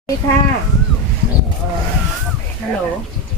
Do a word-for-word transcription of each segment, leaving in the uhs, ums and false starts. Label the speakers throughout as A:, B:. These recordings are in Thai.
A: สวัสดีค่ะฮัลโหล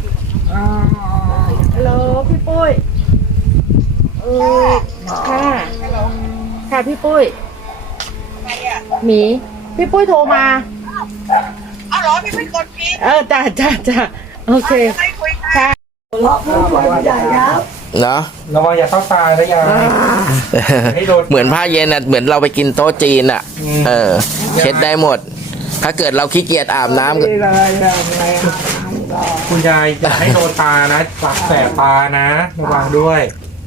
A: ฮัลโหลพี่ปุ้ยเออค่ะค่ะพี่ปุ้ยหมีพี่ปุ้ยโทรมา
B: เอาเหรอพี่ไม่กดกิน
A: เออจ้าจ้าจ้าโอเคค่ะ
C: เลาะผู้ป่วยใหญ่ครับ
D: เนาะ
E: ระวังอย่าเข้าตานะยายให้โดน
D: เหมือนผ้าเย็นอ่ะเหมือนเราไปกินโต๊ะจีนอ่ะ เออ เช็ดได้หมด ถ้าเกิดเราขี้เกียจอาบน้ำก็
C: นี่เลยแบบไหน
E: คุณยายอย่าให้โดนตานะปากแสบตานะระวังด้วย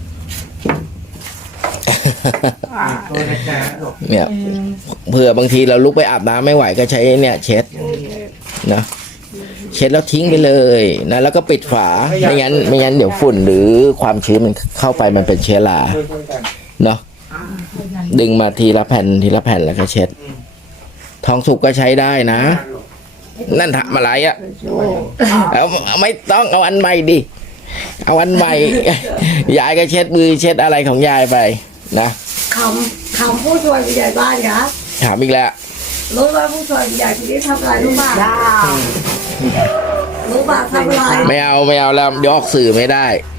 E: โทษนะจ๊ะ
D: เนี่ยเผื่อบางทีเราลุกไปอาบน้ำไม่ไหวก็ใช้เนี่ยเช็ดนะเช็ดแล้วทิ้งไปเลยนะแล้วก็ปิดฝาไม่งั้นไม่งั้นเดี๋ยวฝุ่นหรือความชื้นมันเข้าไปมันเป็นเชื้อราเนาะดึงมาทีละแผ่นทีละแผ่นแล้วก็เช็ดทองสุกก็ใช้ได้นะ นั่นทำอะไรอ่ะเอาไม่ต้องเอาอันใหม่ดิเอาอันใหม่ ยายก็เช็ดมือเช็ดอะไรของยายไปนะ
C: คำคำผู้ช่วยผู้ใหญ่บ้านครับ
D: ถามอีกแล้ว
C: รู้ว่าผู้ช่วยผู้ใหญ่ที่นี่ทำอะไรรู้ป่ะรู้ป่ะทำอะไร
D: ไม่เอาไม่เอาแล้วเดี๋ยวออกสื่อไม่ได้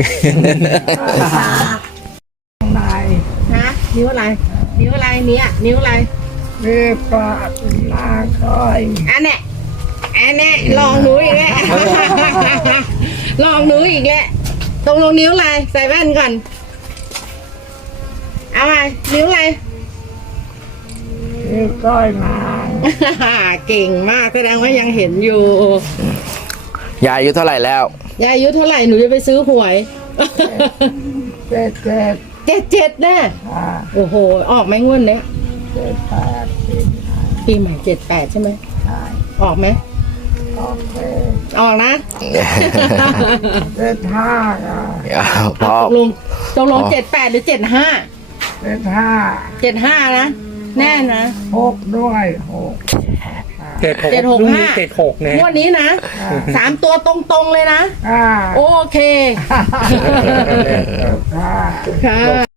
C: นาย
A: ฮะนิ้วอะไรนิ้วอะไรเนี้ยนิ้วอะไร
C: เรียกว่าลาคอย
A: อันเนี้ยอันเนี้ยลองหนูอีกแล้ว ลองหนูอีกแล้วตรงลงนิ้วอะไรใส่แว่นก่อนเอาไปนิ้วอะไร
C: เรียกก้อยมา
A: เก่งมากแสดงว่ายังเห็นอยู่
D: ยายอายุเท่าไหร่แล้ว
A: ยายอายุเท่าไหร่หนูจะไปซื้อหวย
C: เจ็ดเจ็ด
A: เจ็ดเจ็ดแน่
C: อ่า
A: โอ้โหออกไหมงวดเนี้ย
C: เจ็ดแปดสิบ
A: ปีใหม่เจ็ดแปดใช่ไหม
C: ใช่
A: ออกไหม
C: โอเค
A: ออกนะ
C: เจ็ดห้าอ่ะ
D: พอ
A: ตกลงตกลงเจ็ดแปดหรือเจ็ดห้า
C: เจ็ดห้า
A: เจ็ดห้านะแน่นะ
C: หกด้วยหก
E: เจ็ดหก
A: เจ็ดหก
E: รุ่น
A: ห้า
E: นี้เจ็ดหกเนี่ย
A: งวดนี้นะสามตัวตรงๆเลยนะ
C: อ่า
A: โอเค
C: ห้า
A: ค่ะ